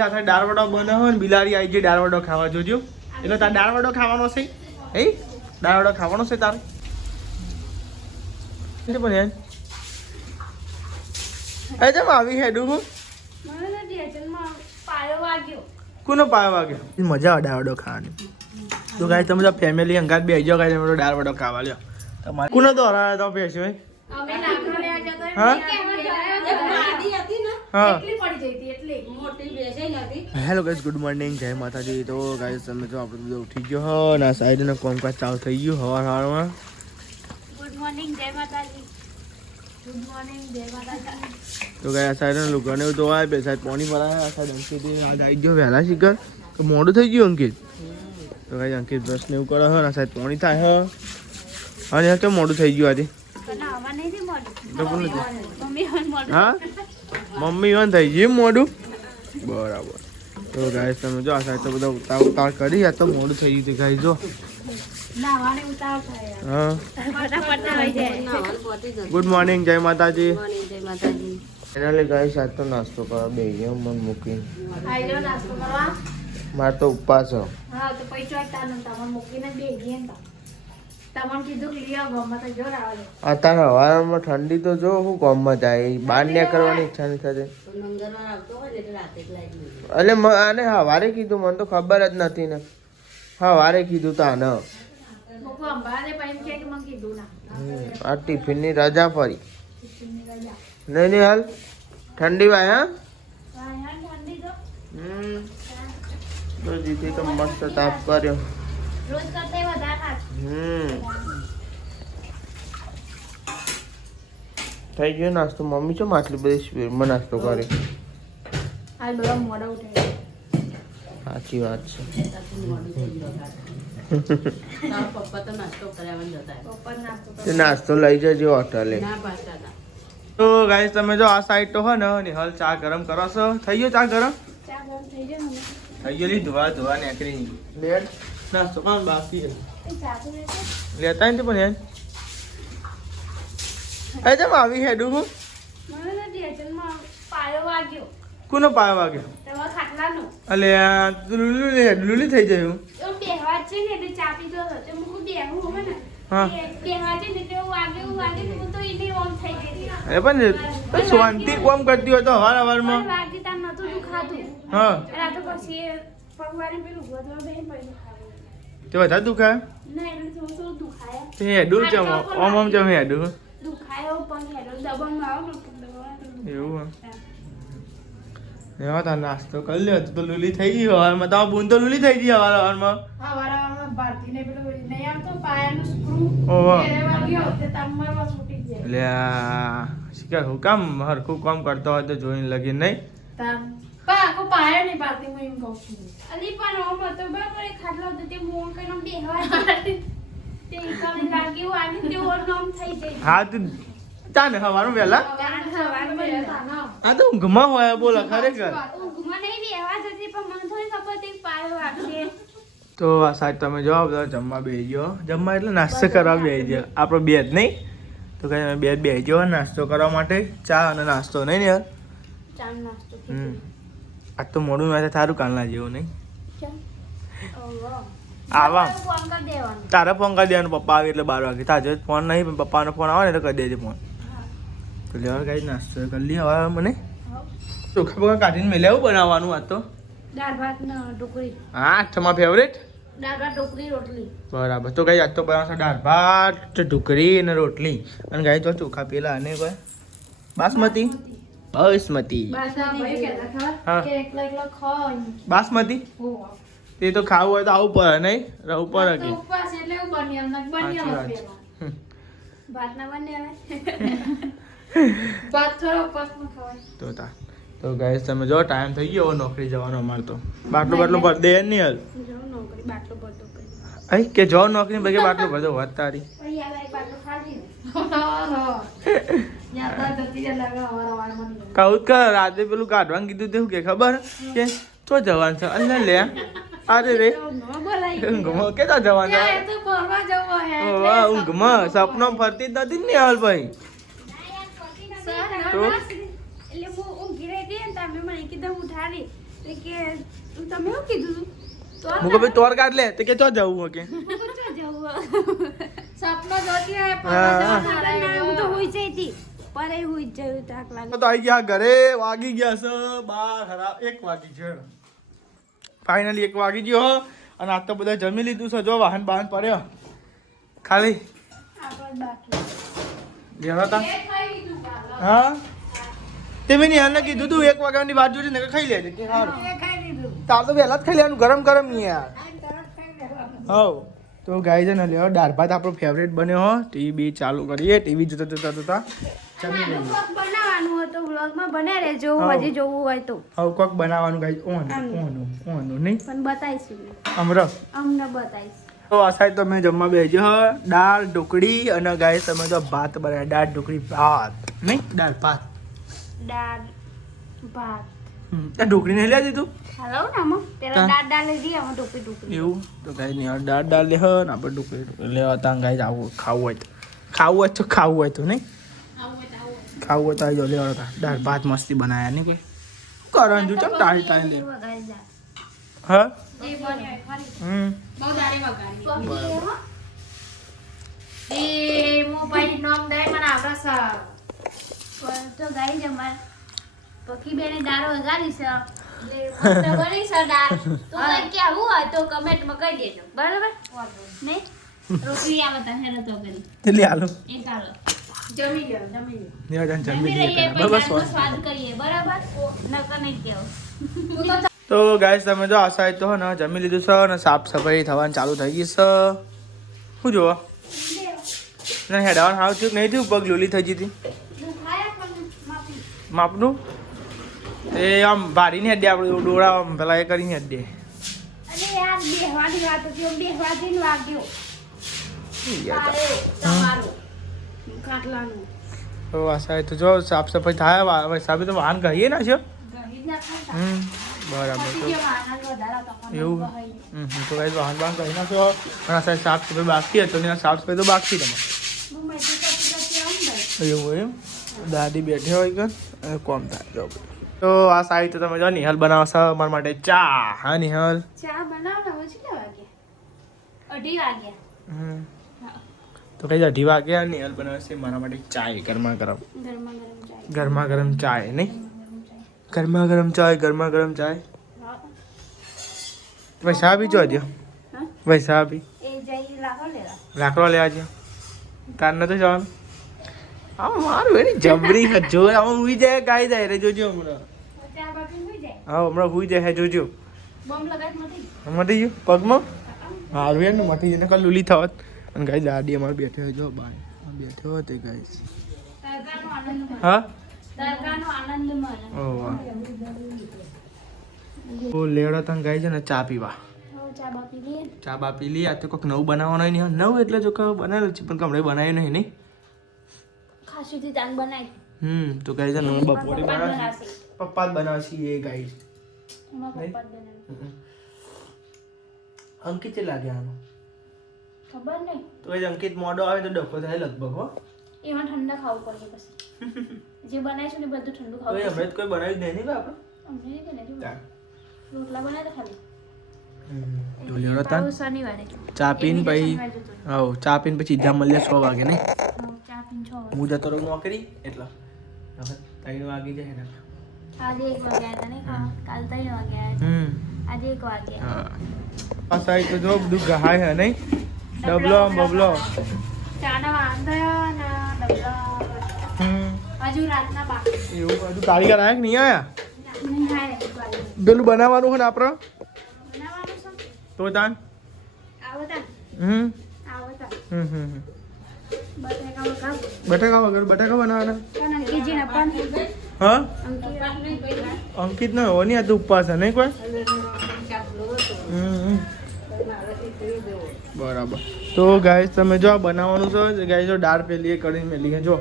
સાથે દાળવડો બને હોય ને બિલાડી આવી જાય દાળવડો ખાવા જોજો એટલે તાર દાળવડો ખાવાનો છે એ દાળવડો ખાવાનો છે તારે પણ યાર એ જેમ આવી હેડું હું કોનો પાયો વાગ્યો મજા આવે દાળવડો ખાવાની તો ગાય તમે તો ફેમિલી અંગાત બે જો ગાય તમે દાળવડો ખાવા લ્યો તમારે કોનો તો હરાયા તો પેશો હા હેલો ગાઈસ ગુડ મોર્નિંગ જય માતાજી તો ગાઈસ તમે જો આપણે બધું ઉઠી ગયો હો ના સાઈડનો કામકાજ ચાલુ થઈ ગયું સવારમાં ગુડ મોર્નિંગ જય માતાજી ગુડ મોર્નિંગ જય માતાજી તો ગાય આ સાઈડનો લુગાને તો આ બે સાઈડ પાણી ભરાય આ સાઈડ અંકિત આજ આવી ગયો વહેલા શીખર તો મોડું થઈ ગયું અંકિત તો ગાય અંકિત બ્રશ ને એવું કરે હે આ સાઈડ પાણી થાય હે અને કેમ મોડું થઈ ગયું આજે હા મમ્મી વન થઈ ગયું મોડું બરાબર તો ગાય તમે જો આ સાઈડ તો બધા ઉતાર કરી આ તો મોડું થઈ ગયું ગાય જો હા ગુડ મોર્નિંગ જય માતાજી એના ગાય સાથ તો નાસ્તો કરવા બે ગયો મન મૂકી મારે તો ઉપવાસ અત્યારે હવામાં ઠંડી તો જો હું ગામમાં જાય બહાર ત્યાં કરવાની ઈચ્છા નહીં થતી એટલે આને સવારે કીધું મને તો ખબર જ નથી ને સવારે કીધું તો આને આ ટિફિન ની રજા ફરી નહીં નહીં હાલ ઠંડી ભાઈ હા તો જીતી તો મસ્ત તાપ કર્યો થઈ ગયો નાસ્તો મમ્મી છો આટલી બધી સ્પીડમાં નાસ્તો કરે સાચી વાત છે નાસ્તો લઈ જજો હોટલે તો ગાઈસ તમે જો આ સાઈડ તો હો ને નિહાલ ચા ગરમ કરો છો થઈ ગયો ચા ગરમ થઈ ગયો ધોવા નીકળી લેટ નાસ્તો કામ બાકી લેતા ને પણ યાર જેમ આવી હેડું હું કોનો પાયો વાગ્યો અલે લુલી થઈ જાય હું પણ શાંતિ કોમ કરતી હોય તો હવારમાં હા તો વધારે દુખાય હેડું ચમ ઓમ ચમ હેડું એવું એવા તાર નાસ્તો કરી લ્યો તો લુલી થઈ ગઈ હવારમાં તો બૂન તો લુલી થઈ ગઈ હવારમાં શિકાર હું કામ હરખું કામ કરતો હોય તો જોઈને લગી નહીં હા તા ને હવાનું વહેલા આ તો ઊંઘમાં હોય બોલો ખરેખર તો આ સાઈડ તમે જો બધા જમવા બેસી ગયો જમવા એટલે નાસ્તો કરવા બેસી ગયો આપણો બે જ નહીં તો કઈ તમે બે બેસી ગયો નાસ્તો કરવા માટે ચા અને નાસ્તો નહીં ને યાર આજ તો મોડું ના થારું કાલના જેવું નહીં આવા તારે ફોન કરી દેવાનો પપ્પા આવે એટલે 12 વાગે તાજો ફોન નહીં પણ પપ્પાનો ફોન આવે ને તો કરી દેજે ફોન તો લેવા ગાઈ નાસ્તો કરી લઈએ હવે મને ચોખા બગા કાઢીને મેં લેવું બનાવવાનું આ તો હા તમારા ફેવરેટ બરાબર તો ગાઈ આજ તો બનાવશો દાળ ભાત ઢોકળી અને રોટલી અને ગાઈ તો ચોખા પેલા અને કોઈ બાસમતી બાસમતી તે તો ખાવું હોય તો આવું પડે નહીં રહું પડે કે તો ગાઈસ તમે જો ટાઈમ થઈ ગયો નોકરી જવાનો અમારે તો બાટલો ભર દે નહીં હાલ અઈ કે જો નોકરી બગે બાટલો ભરતો વાત તારી કહું કર રાતે પેલું કાઢવાનું કીધું તે કે ખબર કે તો જવાન છે અને લે અરે રે ઊંઘમાં કેતા જવાન છે ઊંઘમાં સપનો ફરતી જ નથી ને હાલ ભાઈ તો કે તમે શું કીધું તો હું કહું ભાઈ તોર કાઢ લે તો કે ચો જવું કે સપનો જોતી હે હું તો હોઈ જઈ હતી પર એ હોઈ જયું તાક લાગે તો આવી ગયા ઘરે વાગી ગયા છે 12 વાગી છે ફાઇનલી 1 વાગી ગયો અને આ તો બધા જમી લીધું છે જો વાહન બાહન પડ્યો ખાલી આગળ બાકી લેવા હા તે મેં નિહાલને કીધું તું 1 વાગ્યાની વાત જોજે ને ખાઈ લેજે કે સારું તાર તો વહેલા જ ખાઈ લેવાનું ગરમ ગરમ નહીં યાર હવ તો ગાઈ છે ને લ્યો દાળ ભાત આપણો ફેવરેટ બન્યો હો ટીવી ચાલુ કરીએ ટીવી જોતા જમી લઈએ બનાવવાનું હતો વ્લોગમાં બને રહેજો હજી જોવું હોય તો હવે કોક બનાવવાનું ગાઈ ઓનું નહીં પણ બતાઈશું અમને બતાઈશ તો આ સાઈડ તમે જમવા બેસજો હ દાળ ઢોકળી અને ગાય તમે તો ભાત બનાવ્યા દાળ ઢોકળી ભાત નહીં દાળ ભાત ઢોકળી નહીં લે દીધું હાલો ને આમાં પેલા દાળ લીધી આમાં ઢોકળી એવું તો ગાય નહીં દાળ લે હ ને આપણે ઢોકળી લેવા તા ગાય આવું ખાવું હોય તો નહીં ખાવું હોય તો આવી જાવ લેવા હતા દાળ ભાત મસ્તી બનાવ્યા નહીં કોઈ કરંજુ ચમ ટાળી લે હા તો ગાઈ જમા પખી બેને દાળ વગાડી છે એટલે બની છે દાળ તો કઈ કેવું હોય તો કમેન્ટમાં કહી દેજો બરાબર નહીં રોટલી આવતા હેરો તો કરી જલ્દી હાલો એક હાલો જમી લ્યો નિવાજન જમી રહીએ લે બસ સ્વાદ કરીએ બરાબર નકર નહીં કેવું તો ગાઈસ તમે જો આ સાઈડ તો ને જમી લીધું છે અને સાફ સફાઈ થવાનું ચાલુ થઈ ગઈ છે શું જોવો ના હેડાવાનું હાવ થયું નહીં થયું પગ લોલી થઈ ગઈ માપનું એ આમ ભારીને હેડે આપણે ડોળા આમ પેલા એ કરીને હેડે અરે યાર બેહવાની વાત હતી બેહવાથી વાગ્યો ખાટલાનું તો આ સાઈડ તો જો સાફ સફાઈ થાય વરસાદ તો વાહન કહીએ ના છે બરાબર તો એવું તો ગાઈસ વાહન બાહન કહી નાખો અને આ સાઈડ સાફ સફાઈ બાકી હતો ને સાફ સફાઈ તો બાકી તમારે એવું એમ દાદી બેઠી હોય કે કોમ થાય જો તો આ સાઈડ તો તમે જો નિહાલ બનાવશો અમારા માટે ચા હા નિહાલ ચા બનાવના હોય કેટલા વાગ્યા 2:30 વાગ્યા તો કઈ 2:30 વાગ્યા નિહાલ બનાવશે મારા માટે ચાય ગરમા ગરમ ચાય નહીં ગરમા ગરમ ચાય વૈસા બી જોજો વૈસા બી એ જઈ લાકડો લેવા છે તાર નતો જવાનું હા મારું એની જબરી જો આમ હુઈ જાય ગાઈ જાય રે જોજો હમણાં હા હમણાં હુઈ જાય જોજો મટી ગયું પગમાં હારું યાર ને મટી જાય ને કાલ લુલી થવત અને ગાઈ દાદી અમારે બેઠે હોય જો બાય બેઠે હોય તે ગાઈ હા ઓ લેવડા તને ગાઈ છે ને ચા પીવા ચા બા પી લી આ તો કોઈક નવું બનાવવાનું નહીં નવું એટલે જો કે બનાવેલું છે પણ કમળે બનાવ્યું નહીં ખાસુથી ચાંદ બનાવી તો ગાઈ છે ને બપોરે બનાવશે પપ્પા જ બનાવશે એ ગાઈ અંકિત છે લાગે આનો ખબર નહીં તો એ અંકિત મોડો આવે તો ડખો થાય લગભગ હો એમાં ઠંડા ખાવું પડે પછી જે બનાવીશું ને બધું ઠંડુ ખાવું તો હમણાં કોઈ બનાવ્યું જ નહીં ને આપણે અમને કે નહીં રોટલા બનાવ્યા ખાલી તો લેવડો તા શનિવારે ચા પીને પછી આવો ચા પીને પછી સીધા મળીએ 6 વાગે નહીં ચા પીને 6 વાગે હું જતો રહું નોકરી એટલે 3 વાગી જાય ને આજે 1 વાગ્યા હતા ને કાલ 3 વાગ્યા હતા આજે 1 વાગ્યા આ સાઈડ તો જો બધું ગહાય હે નહીં ડબલો બબલો ચાના વાંધા ના ડબલા હજુ રાતના બાકી એવું બધું કારીગર આયા કે નહીં આયા નહીં હાય પેલું બનાવવાનું હોય ને આપણે બનાવવાનું છે તો તાન આવતા આવતા બટાકા વગર બટાકા બનાવવાના પણ અંકિતજીને પણ હા અંકિત નો એવો નહીં આ તો ઉપવાસ છે નહીં કોઈ બરાબર તો ગાઈસ તમે જો આ બનાવવાનું છે ગાઈસ જો દાળ પેલી એ કરીને મેલી છે જો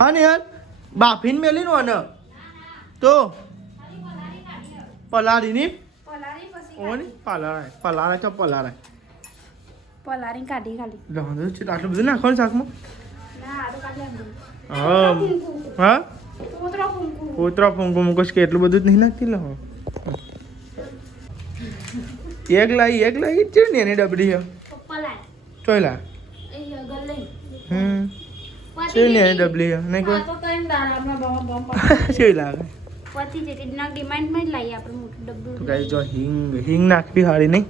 હા ને યાર બાફીને મેલી નો ને તો પલારી ની ઓની પલારા ચો પલારા પલારી કાઢી ખાલી લહણ છે આટલું બધું નાખવાનું શાકમાં ના આ તો કાઢી હા પોતરો ફૂંકુ પોતરા ફૂંકુ મુકસ કે એટલું બધું જ નહીં નાખતી લો એક લાઈ ચેડ ને એની ડબડી હે પપ્પા લાય ચોયલા એ અગર લઈ ચેડ ને એની ડબડી હે નહીં કોઈ તો કઈ દારામાં બમ ચોયલા પછી જેટી ના ડિમાન્ડ માં જ લાવી આપણે મોટું ડબ્બુ તો ગાઈસ જો હિંગ નાખવી હારી નહીં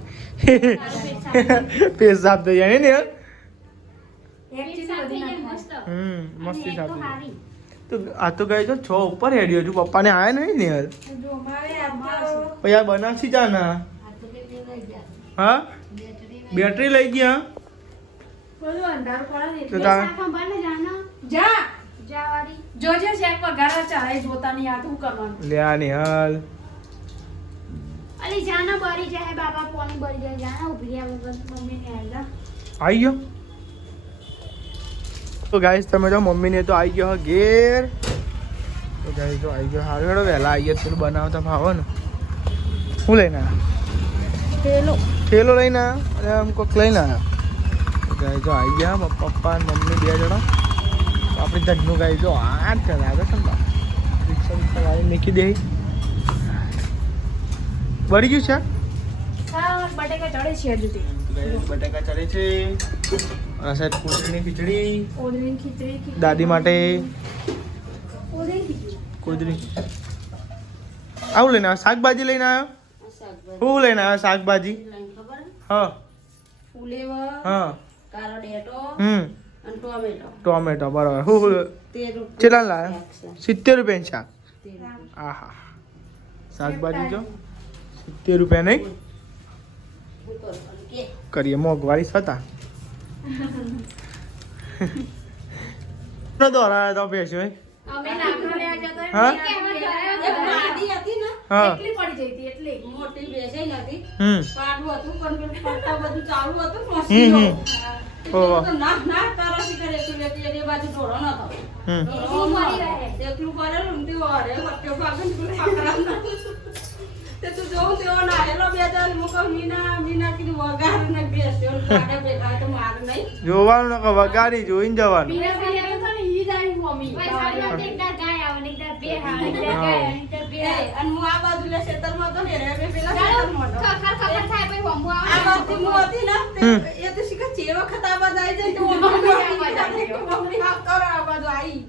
પેશાબ થઈ જાય ને યાર મસ્તી સાથે તો આ તો ગઈ તો 6 ઉપર હેડી હજુ પપ્પાને આયા નહીં ને યાર પછી આ બનાવશી જાના હા બેટરી લઈ ગયા બોલો અંધાર પડે તો એટલે સાખા બને જાના જા જાવાડી જોજે શેક વગાડા ચાલે જોતા નહીં આ તું કરવાનું લે આ નિહાલ અલી જાના બરી જાય બાબા પાણી બરી જાય જાના ઉભી રહ્યા વગર મમ્મી ને આયલા આવી ગયો તો ગાઈસ તમે જો મમ્મીને તો આવી ગયો ઘેર તો ગાઈસ જો આવી ગયો હારું હેડો વહેલા આવી ગયા પેલું બનાવતા ભાવો ને શું લઈને આવ્યા થેલો લઈને આવ્યા અને આમ કોક લઈને આવ્યા તો ગાઈસ જો આવી ગયા પપ્પા અને મમ્મી 2 જણા આપણી ધનનું ગાઈ જો 8 ચલાવે છે ને રિક્ષા ગાડી મૂકી દે બળી ગયું છે હા બટેકા ચડે છે હજુ તે બટાકા ચડે છે આ સાઈડ કુંદરીની ખીચડી ઓદરીની ખીચડી દાદી માટે ઓદરીની ખીચડી કુંદરી આવું લઈને આવ્યો શાકભાજી લઈને આવ્યો શું લઈને આવ્યો શાકભાજી હા ફુલેવર હા કારો ડેટો હમ અને ટોમેટો ટોમેટો બરાબર શું કેટલા લાવ્યો 70 રૂપિયાની શાક આહા શાકભાજી જો 70 રૂપિયા નહીં કરીએ મોંઘવારી છતાં દોરા તો બેસ્યો અમે નાખવા લેવા જતા હા? એક ગાડી હતી ને હા એટલી પડી જઈ હતી એટલે મોટી બેસે નથી હમ પાડું હતું પણ પેલું પડતા બધું ચાલુ હતું હમ મસ્તી હમ ઓહો. ના તારાથી કરે એટલું લેતી એટલે એ બાજુ ઢોળો નતો હમ એકલું મરી રહે એકલું કરેલું ને તેઓ અરે વચ્ચે ભાગે ને પેલું પકડાવું તે તું જોઉં તેઓ નાહેલો બે ચાલ મુકો મીના કીધું વગાર ને બેસ્યો ને પાડે બેઠા તો માર નહીં જોવાનું ને વગાડી જોઈને જવાનું પીને પીને તો ને ઈ જાય મમ્મી ભાઈ સારી વાત એકદા ગાય આવે ને એકદા બે આવે એકદા ગાય આવે એકદા બે આવે અને હું આ બાજુ લે ખેતરમાં તો ને રે પેલા ચાલો ખેતરમાં હતો. ખખર ખખર થાય પછી હોમો આ આવે બાજુ હું હતી ને એ તો શીખે જે વખત આ બાજુ આવી જાય તો મમ્મી આ કરો આ બાજુ આવી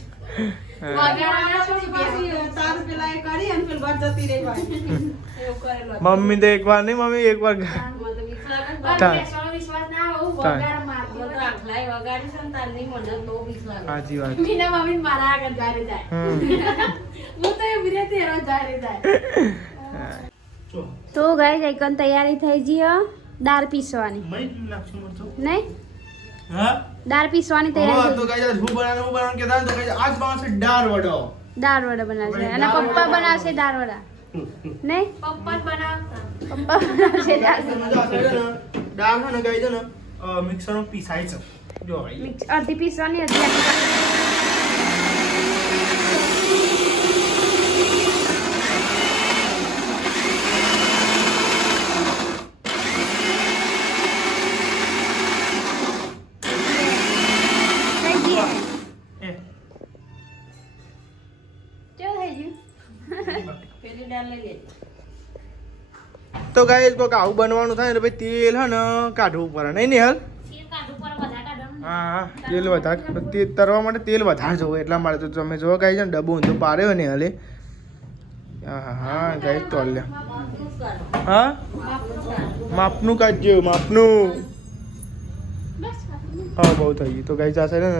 વગાડવાના તો પાછી તાર પેલા એ કરી અને પેલી બાજુ જતી રહી ભાઈ એવું કરેલું હતું. મમ્મી તો એક વાર નહીં મમ્મી એક વાર મને તો બીક લાગે પણ તાર. બેસવાનો વિશ્વાસ ના આવે હું તાર. વગાર માર મને તો આખલાય વગાડી છે ને તારની મને બહુ બીક લાગે સાચી વાત મીના મમ્મી મારા આગળ જાય જાય હમ હું તો એ વિરે તેરો જાય જાય તો ગાઈસ એકન તૈયારી થઈ ગઈ હો દાળ પીસવાની નહીં હા દાળ પીસવાની તૈયારી તો કઈ હું બનાવવાનું કેતા તો કઈ આજ બનાવશે દાળ વડો દાળ વડા બનાવશે અને પપ્પા બનાવશે દાળ વડા નહીં પપ્પા જ બનાવતા પપ્પા બનાવશે દાળ દાળ છે ને કઈ છે ને મિક્સરમાં પીસાય છે જો ભાઈ મિક્સ અડધી પીસવાની અડધી આખી થઈ ગઈ. એ કેવું થઈ ગયું? પેલી દાળ લઈ લે તો ગાઈસ કોક આવું બનવાનું થાય ને ભાઈ તેલ હે ને કાઢવું પડે નહીં ને હાલ તેલ કાઢું પર વધારે કાઢવાનું. હા તેલ વધારે તેલ તરવા માટે તેલ વધારે જોવે એટલા માટે તો તમે જો ગાઈ છે ને ડબ્બો ઊંધો પાડ્યો ને હાલે હા હા ગાઈસ તો લે હા માપનું કાઢજો માપનું બસ હા બહુ થઈ ગયું તો ગાઈસ આ છે ને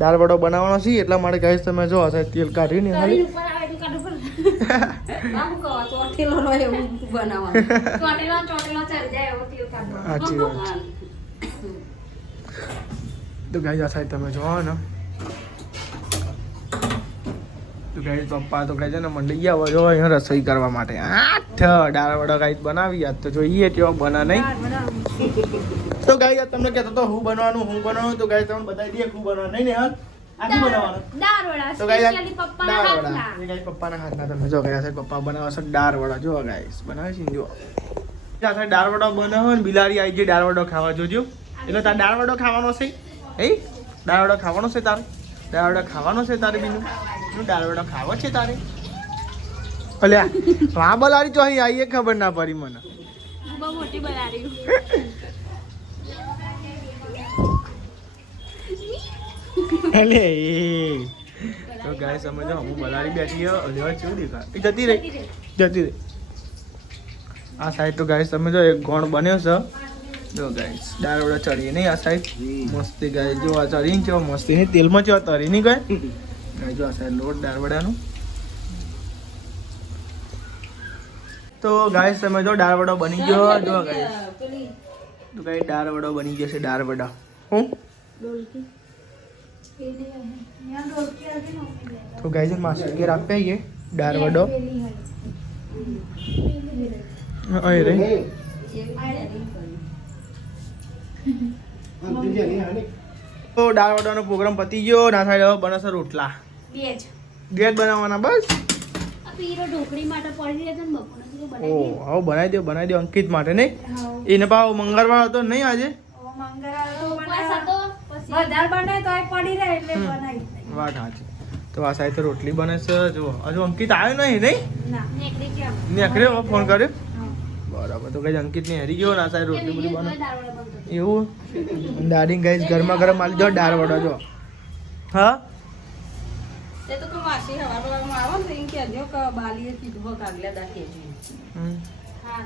દાળ વડો બનાવવાનો છે એટલા માટે ગાઈસ તમે જો આ સાઈડ તેલ કાઢીને હાલે તરી ઉપર આવે તો કાઢું પર બાપુ કહો ચોટેલો નો એવું બનાવવાનું ચોટેલો ચડી જાય એવો તેલ કાઢવાનું. સાચી વાત તો ગાઈસ આ સાઈડ તમે જોવો ને તો ગાઈસ પપ્પા તો કહે છે ને મંડી ગયા જો અહીંયા રસોઈ કરવા માટે આઠ દાળ વડા ગાઈસ બનાવી આજ તો જોઈએ કેવો બના નહીં તો ગાઈસ તમને કહેતો તો હું બનાવવાનું તો ગાઈસ તમને બતાવી દઈએ હું બનાવવાનું નહીં ને હાલ આજુ બનાવવાનું દાળ વડા તો ગાઈસ સ્પેશિયલી પપ્પાના દાળ વડા હાથના. એ ગાઈસ પપ્પાના હાથના તમે જો ગાઈસ પપ્પા બનાવે છે દાળ વડા જો ગાઈસ બનાવે છે ને જો આ સાઈડ દાળ વડા બનાવો ને બિલાડી આવી ગઈ દાળ વડો ખાવા જોજો એટલે તાર દાળ વડો ખાવાનો છે એ દાળ વડો ખાવાનો છે તારે દાળ વડા ખાવાનો છે તારે બીજું શું દાળ વડા ખાવો છે તારે અલ્યા વાં બોલાડી તો અહીં આવીએ ખબર ના પડી મને બહુ મોટી બનાવી અલે તો ગાય સમજો હું બલાડી બેઠી હો લેવા કેવું દેખા એ જતી રહી આ સાઈડ તો ગાય સમજો એક ગોણ બન્યો છે જો ગાઈસ દાળ વડા ચડી નહીં આ સાઈડ મસ્તી ગાય જો આ ચડી કેવો મસ્તી ની તેલમાં કેવા તરી નહીં ગાય જો આ સાઈડ લોટ દાળ વડાનું તો ગાઈસ તમે જો દાળ વડો બની ગયો જો ગાઈસ તો ગાઈસ દાળ વડો બની ગયો છે દાળ વડા હું તો ગાઈસ માસ્ટર ઘેર આપ્યા આવીએ દાળ વડો અહીં રે તો દાળ વડાનો પ્રોગ્રામ પતી ગયો ના થાય હવે બનશે રોટલા બેજ બેજ બનાવવાના બસ પીરો ઢોકળી માટે પડી રહે છે ને બપોરના ઓ આવો બનાવી દો અંકિત માટે નહીં એને પાવ મંગળવાર હતો નહીં આજે વાત સાચી તો આ સાઈડ તો રોટલી બને છે જો હજુ અંકિત આવ્યો નહીં નીકળ્યો ફોન કર્યો બરાબર તો કઈ અંકિત ને હરી ગયો ના સાઈડ રોટલી બધી બને એવું દાડી ગઈ ગરમા ગરમ આલી દો દાળ વડા જો હા તે તો કો માસી હવારમાં આવો ને એમ કે જો કે બાલીએ કીધો કાગલે દાખે હા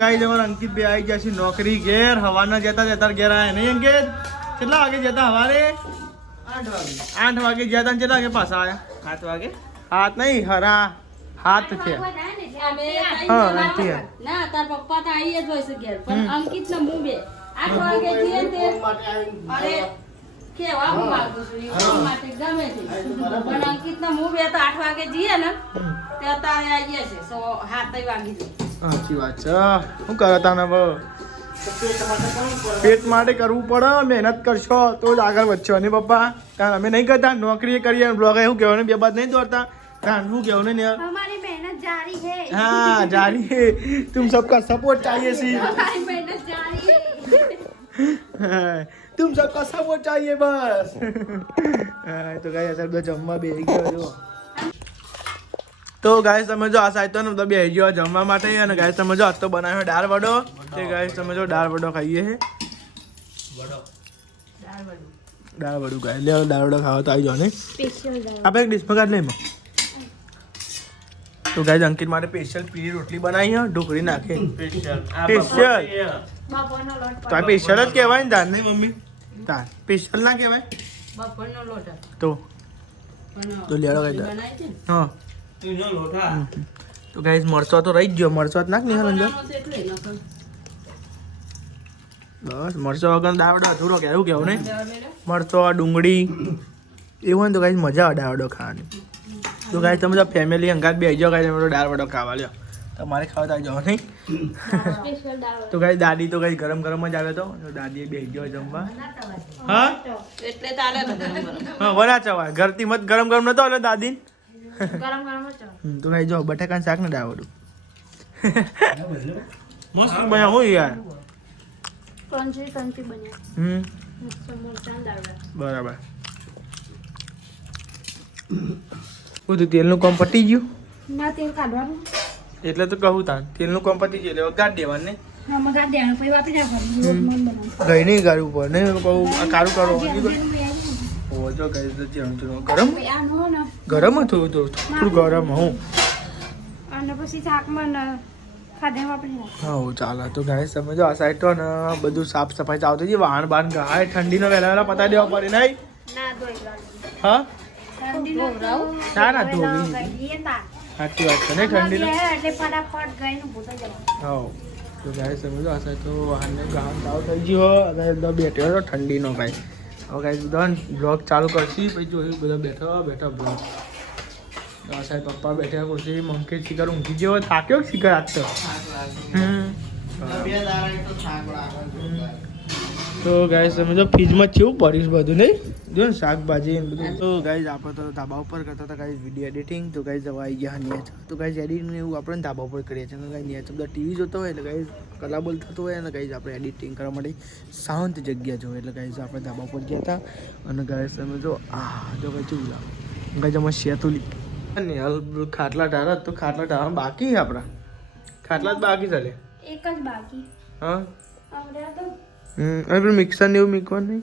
કઈ જવાનું અંકિત બે આવી ગયા છે નોકરી ઘેર હવાના જતા ઘેર આયા નહીં અંકિત કેટલા વાગે જતા હવારે 8 વાગે જતા કેટલા વાગે પાછા આયા 7 વાગે હાથ નહીં હરા હાથ છે ના તાર પપ્પા તો આઈએ જ હોય છે ઘેર પણ અંકિત ને હું બે 8 વાગે જઈએ તે અરે કેવા હું માંગુ છું એ માટે ગમે છે પણ અંકિત ને હું બે તો 8 વાગે જઈએ ને તે અત્યારે આઈએ છે 7 વાગી જાય સાચી વાત છે શું કરો તને પેટ માટે કરવું પડે મહેનત કરશો તો જ આગળ વધશો ને પપ્પા કારણ અમે નહીં કરતા નોકરી કરીએ બ્લોગ એવું કહેવાનું બે બાદ નહીં દોડતા કારણ શું કહેવાનું ને हमारी मेहनत जारी है हाँ जारी है तुम सबका सपोर्ट चाहिए सी हमारी मेहनत जारी है तुम सबका सपोर्ट चाहिए बस तो गाइस અસર તો જમવા બેહી ગયો જો તો ગાઈસ તમે જો આ સાઈડ તો ને બે ગયો જમવા માટે અને ગાઈસ તમે જો આજ તો બનાવ્યો દાળ વડો તે ગાઈસ તમે જો દાળ વડો ખાઈએ છે દાળ વડું ગાય લે દાળ વડો ખાવા તો આવી જાવ ને स्पेशल આપણે એક ડિશમાં કાઢ લઈ તો ગાઈસ અંકિત માટે સ્પેશિયલ પીળી રોટલી બનાવી છે ઢોકળી નાખે સ્પેશિયલ બાપોનો લોટ તો આ સ્પેશિયલ જ કહેવાય ને તાર નહીં મમ્મી તાર સ્પેશિયલ ના કહેવાય બપોરનો લોટ તો પણ લેડો ગાઈ બનાય છે હા તો ગાઈસ મરચો તો રહી જ ગયો મરચો જ નાખ નિહાલ અંદર બસ મરચો વગર દાવડો અધૂરો કે એવું કેવું નહીં મરચો ડુંગળી એવું હોય ને તો ગાઈસ મજા આવે દાવડો ખાવાની તો ગાઈસ તમે જો ફેમિલી અંગાત બે જાઓ ગાઈસ તમે દાળ વડો ખાવા લ્યો તમારે ખાવા તો આવી જાઓ નહીં સ્પેશલ દાળ તો ગાઈસ દાદી તો ગાઈસ ગરમ ગરમ જ આવે તો દાદીએ બે ગયો જમવા હા એટલે ચાલે તો ગરમ ગરમ હા વના ચવાય ઘરથી મત ગરમ ગરમ નતો એટલે દાદી ગરમ ગરમ જ તો ગાઈસ જો બટાકાનું શાક ને દાળ વડું મસ્ત બન્યા હોય યાર ક્રન્ચી બન્યા સમોસા દાળ બરાબર બધું તેલનું કામ પતી ગયું ના તેલ કાઢવાનું એટલે તો કહું તા તેલનું કામ પતી ગયું એટલે ગાઢ દેવાનું ને હા મગા દેવાનું પછી વાપરી નાખવાનું લોટ મન બનાવવાનું ગઈ નહીં ગાડવું પડે ને કહું આ કારું કરો ઓ જો ગઈ તો ગરમ આ નો ને ગરમ હતું તો થોડું ગરમ હું અને પછી શાકમાં ખાધે વાપરી નાખ હા ચાલે તો ગાય સમજો આ સાઈડ તો ને બધું સાફ સફાઈ ચાલતી હતી વાહણ બાણ ગાય ઠંડીનો વહેલા વહેલા પતાવી દેવા પડે નહીં ના ધોઈ હા ઠંડીનો ના ના ધોવી સાચી વાત છે ને ઠંડીનો એટલે ફટાફટ ગઈને ભૂતો જવાનું હા તો ગાય સમજો આ સાઈડ તો વાહનને ગામ ચાલુ થઈ ગયો હવે બધા બેઠો હતો ઠંડીનો ગાય હવે ગાય બધા બ્લોગ ચાલુ કરશી પછી જોયું બધા બેઠા બ્લોગ આ સાહેબ પપ્પા બેઠા ખુરશી મંકેશ શિખર ઊંઘી ગયો થાક્યો શિખર આજ તો તો ગાઈસ સમજો ફ્રીજમાં કેવું પડીશ બધું નહીં જો ને શાકભાજી ને બધું તો ગાઈસ આપણે તો ધાબા ઉપર કરતા હતા ગાઈસ વિડીયો એડિટિંગ તો ગાઈસ જવા આવી ગયા નેચ તો ગાઈસ એડિટિંગ એવું આપણે ધાબા ઉપર કરીએ છીએ ગાઈસ નેચ બધા ટીવી જોતો હોય એટલે ગાઈસ કલાબોલ થતો હોય અને ગાઈસ આપણે એડિટિંગ કરવા માટે શાંત જગ્યા જોઈએ એટલે ગાઈસ આપણે ધાબા ઉપર ગયા હતા અને ગાઈસ સમજો જો ગાઈસ ચૂલા ગાઈસ અમે શેતુલી હાલ ખાટલા ઢારા તો ખાટલા ઢારા બાકી આપણા ખાટલા જ બાકી ચાલે એક જ બાકી હા આવડ્યા તો અને પેલું મિક્સર ને એવું મૂકવાનું નહીં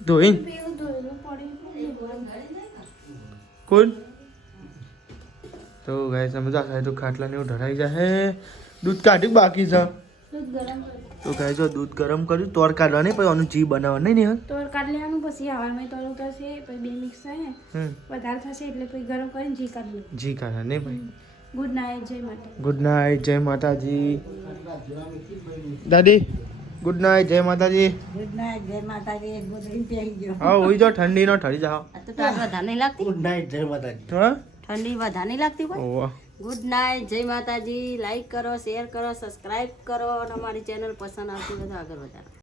ધોઈને પેલું ધોયેલું પડી કોણ તો ગાઈસ તમે જો આ તો ખાટલા ને એવું ઢરાઈ જાય દૂધ કાઢ્યું બાકી છે દૂધ ગરમ કરી તો ગાઈસ જો દૂધ ગરમ કર્યું તોર કાઢવાની પછી આનું ઘી બનાવવાનું નહીં ને તોર કાઢી લેવાનું પછી હવામાં તોર ઉતરશે પછી બે મિક્સ થાય ને વધારે થશે એટલે પછી ગરમ કરીને ઘી કાઢી લેવું ઘી કાઢવા નહીં ભાઈ ગુડ નાઇટ જય માતા ગુડ નાઇટ જય માતાજી દાદી ગુડ નાઇટ જય માતાજી ગુડ નાઇટ જય માતાજી ગોદડી પહેરી ગયો હા હોઈ જાઓ ઠંડી નો ઠરી જાઓ તો વધારે નહીં લાગતી ગુડ નાઇટ જય માતાજી હા ઠંડી વધારે નહીં લાગતી કોઈ ઓવા ગુડ નાઇટ જય માતાજી લાઈક કરો શેર કરો સબસ્ક્રાઇબ કરો અને અમારી ચેનલ પસંદ આવતી હોય તો આગળ વધારો